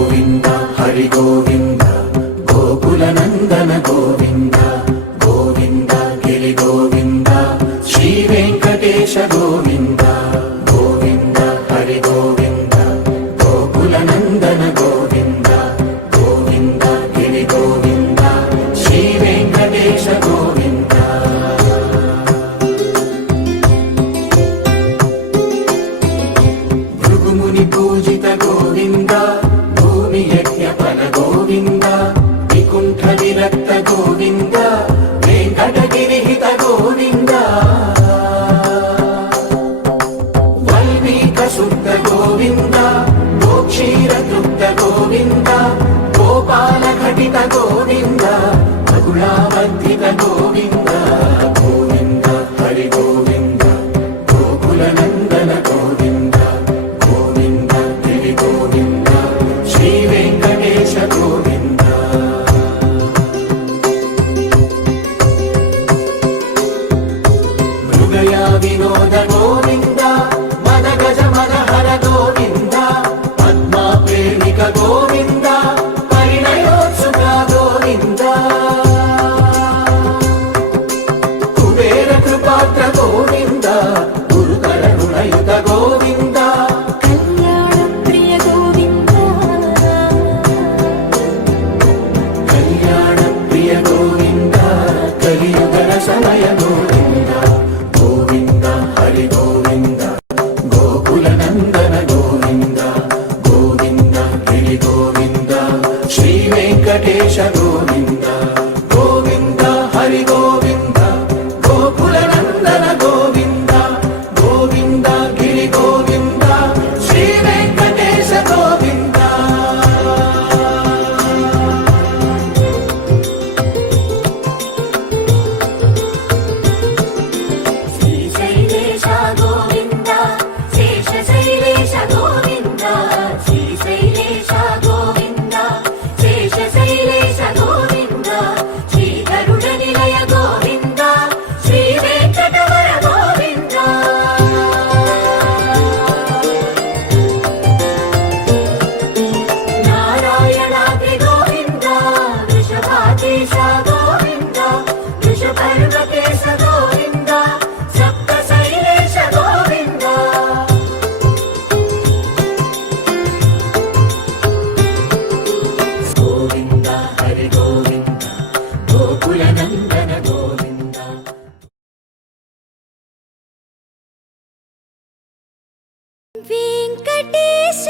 గోవింద హరి గోవింద గోకుల నందన గోవింద గోవింద గిరి గోవింద శ్రీ వెంకటేశ గోవింద గోవింద హరి గోవింద గోకుల నందన గోవింద గోవింద గిరి గోవింద శ్రీ వెంకటేశ గోవింద భృగుముని పూజిత గోవింద భూమి యజ్ఞ ఫల గోవింద వికుంఠ విరక్త గోవింద వెంకటగిరిహిత గోవింద వల్మీక శుద్ధ గోవింద గోక్షీర తృప్త గోవింద గోపాల ఘటిత గోవింద అగుళావర్ధిత గోవింద గోవింద హరి గోవింద గోకుల నందన గోవింద గోవింద గిరి గోవింద శ్రీ వెంకటేశ గోవింద మృగయ వినోద గోవింద మద గజ మనహర గోవింద పద్మా ప్రేమిక గోవింద పరిణయోత్సుక గోవింద కుబేర కృపాత్ర గోవింద గురుకర రుణయుత గోవింద కళ్యాణప్రియ గోవింద కళ్యాణ ప్రియ గోవింద కలియుగ సమయ గోవింద గోవింద హరి గోవింద గోకుల నందన గోవింద గోవింద గిరి గోవింద శ్రీ వెంకటేశ గోవింద గోవింద హరి గోవింద గోకుల నందన గోవింద గోవింద గిరి గోవింద శ్రీ వెంకటేశ గోవింద శ్రీశైలేశ గోవింద శేషశైలేశ గోవింద శ్రీశైలేశ గోవింద శేషశైలేశ గోవింద శ్రీగరుడ నిలయ గోవింద శ్రీ వెంకటవర గోవింద నారాయణాద్రి గోవింద వృషభాధీశ గోవింద వృషపర్వకేశ గోవింద సప్త శైలేశ గోవింద గోవింద హరి గోవింద గోకుల నందన గోవింద వెంకటేశ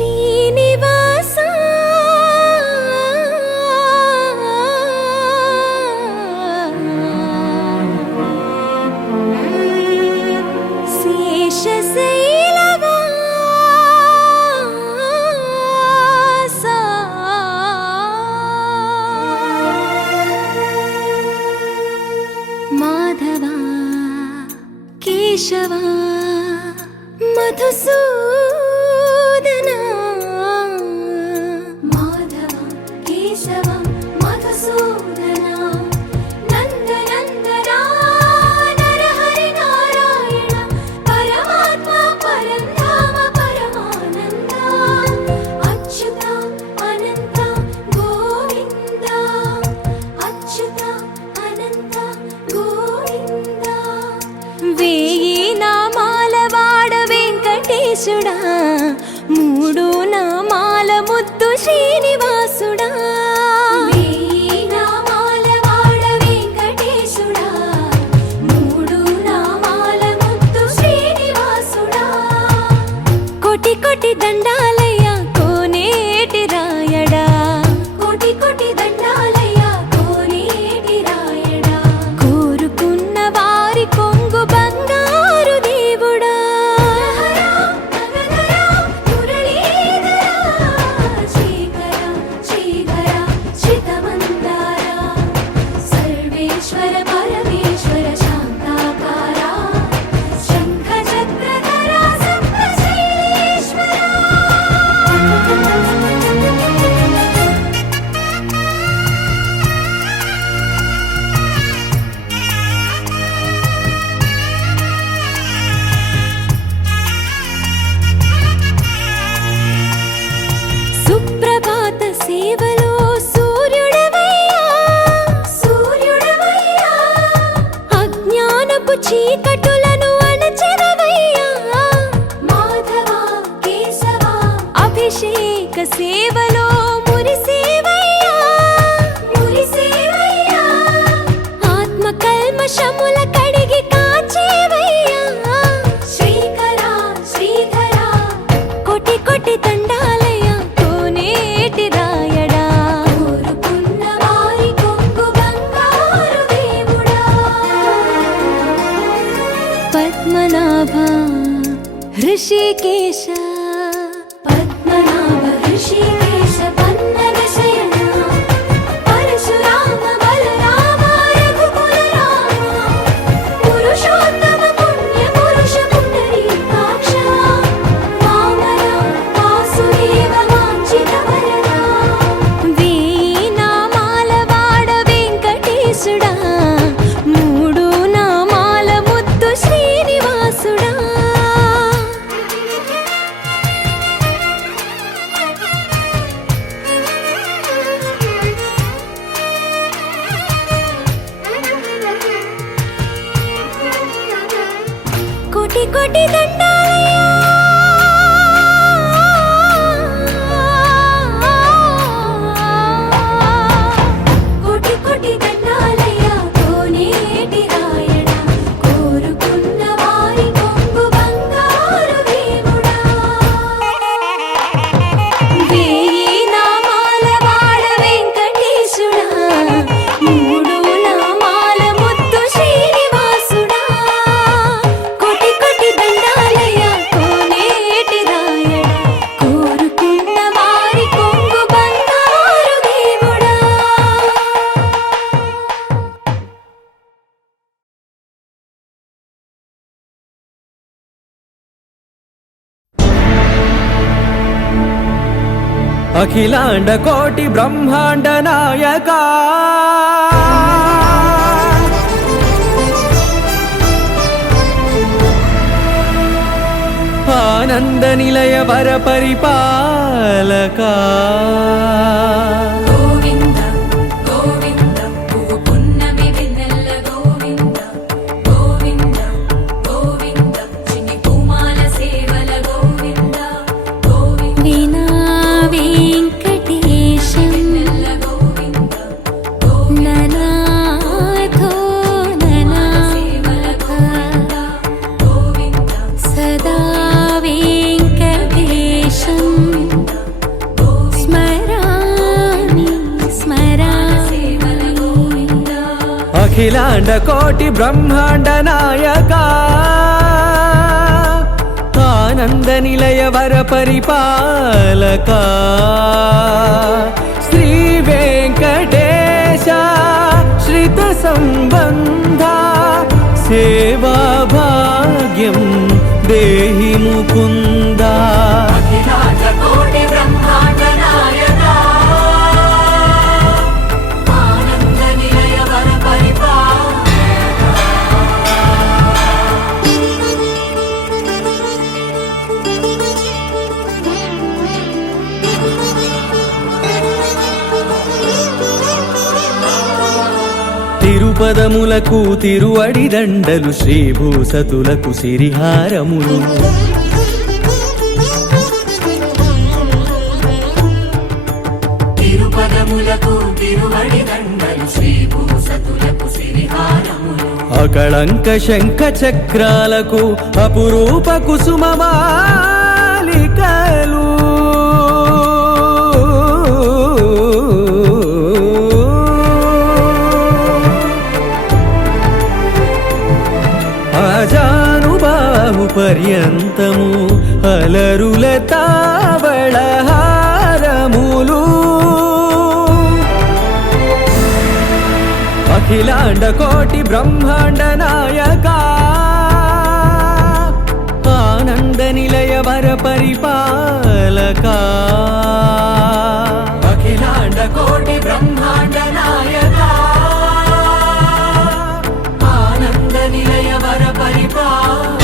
శ్రీనివాస శేషశైలవాస మాధవ కేశవ మధుసూదన మాధవ కేశవ మధుసూదన నందనందన నరహరి నారాయణ పరమాత్మ పరంధామ పరమానంద అచ్యుత అనంత గోవింద అచ్యుత అనంత గోవింద వేయి నామాల వాడ వెంకటేశుడా మూడు నామాల ముద్దు శ్రీనివాసుడా వేయి ऋषिकेश पद्मनाभ ऋषिकेश पन्नग शयन परशुराम बलराम रघुकुल राम पुरुषोत्तम पुण्य पुरुष पुंडरीकाक्ष वामन वासुदेव वाञ्छित वरदा वेయి నామాల వాడ వెంకటేశుడా మూడు నామాల ముద్దు శ్రీనివాసుడా కోటి కోటి దండాలయ్యా కోటి కోటి దండాలయ్యా కోనేటి రాయణ కోరుకున్న వారి కొంగు బంగారు దేవుడా వేయి నామాల వాడ వెంకటేశుడా మూడు నామాల ముద్దు శ్రీనివాసుడా కోటి కోటి దండాలయ్యా కోనేటి రాయణ కోరుకున్న వారి కొంగు బంగారు దేవుడా అఖిలాండ కోటి బ్రహ్మాండ నాయక ఆనంద నిలయ వర పరిపాలక గోవింద గోవింద పువ్వు పున్నమి వెన్నెల గోవింద గోవింద గోవింద చిన్ని పూమాల సేవల గోవింద గోవింద వీణా వెంకటేశం వెన్నెల గోవింద ననాథో ననా సేవల గోవింద గోవింద సదా వెంకటేశం స్మరామి స్మరామి అఖిలాండ కోటి బ్రహ్మాండ నాయక ఆనంద నిలయ వర పరిపాలక శ్రీ వెంకటేశ శ్రిత సంబంధ సేవా భాగ్యం దేహి ముకుంద అఖిలాండ కోటి బ్రహ్మాండ నాయక ఆనంద నిలయ వర పరిపాలక తిరుపదములకు తిరువడి దండలు శ్రీభూసతులకు సిరిహారములు తిరుపదములకు తిరువడి దండలు శ్రీభూసతులకు సిరిహారములు అకళంక శంఖ చక్రాలకు అపురూప కుసుమమాలికలు అజానుబాహు పర్యంతము అలరుల తావళహారములు అఖిలాండ కోటి బ్రహ్మాండ నాయక ఆనంద నిలయ వర పరిపాలక అఖిలాండ కోటి బ్రహ్మాండ నాయక ఆనంద నిలయ వర పరిపాలక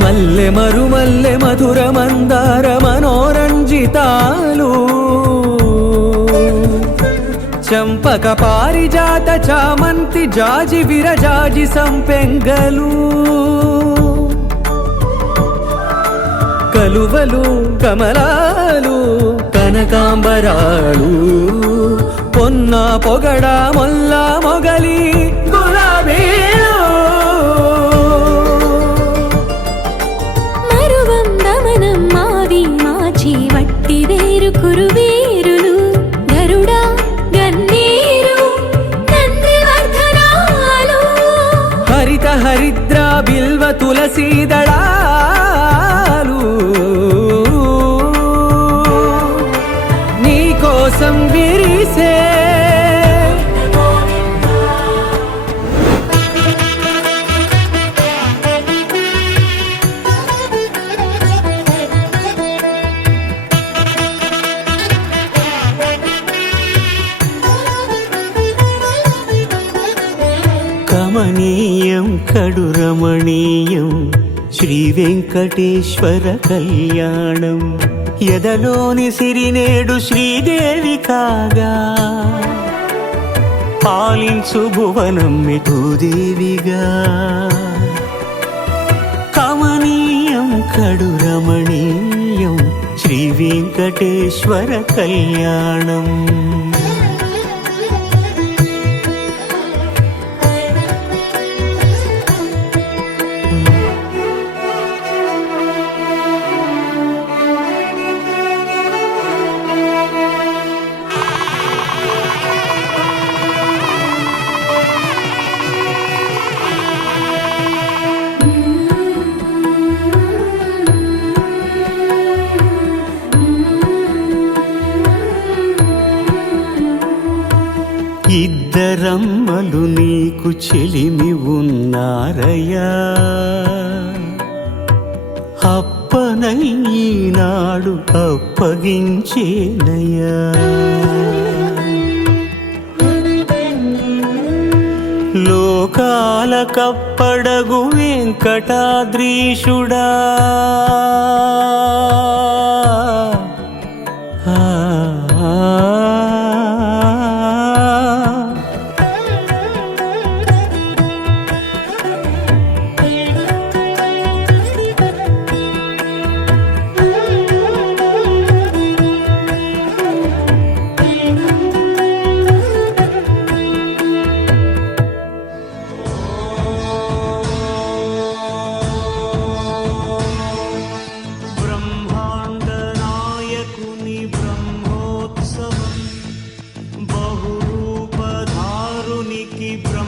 మల్లె మరుమల్లె మధుర మందార మనోరంజితాలు చంపక పారిజాత చామంతి జాజి విరజాజి సంపెంగలు కలువలు కమలాలు కనకాంబరాలు పొన్న పొగడ మొల్ల మొగలి గులాబీలు మరువం దమనం మావి మాచి తులసీదళాలు నీ కోసం విరిసే కమనీయం కడు రమణీయం శ్రీ వెంకటేశ్వర కళ్యాణం ఎదలోని సిరినేడు శ్రీదేవి కాగా పాలించు భువనం మెతుదేవిగా కమనీయం కడు రమణీయం శ్రీ వెంకటేశ్వర కళ్యాణం ఇద్దరమ్మలు నీకు చెలిమి ఉన్నారయ్యా అప్పనై ఈనాడు అప్పగించేనయ్యా లోకాల కప్పడగు వెంకటాద్రీషుడా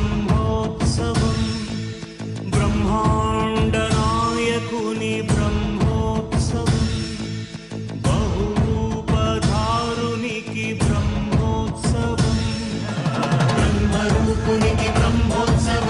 బ్రహ్మోత్సవం బ్రహ్మాండ నాయకుని బ్రహ్మోత్సవం బహురూపధారునికి బ్రహ్మోత్సవం బ్రహ్మరూపునికి బ్రహ్మోత్సవం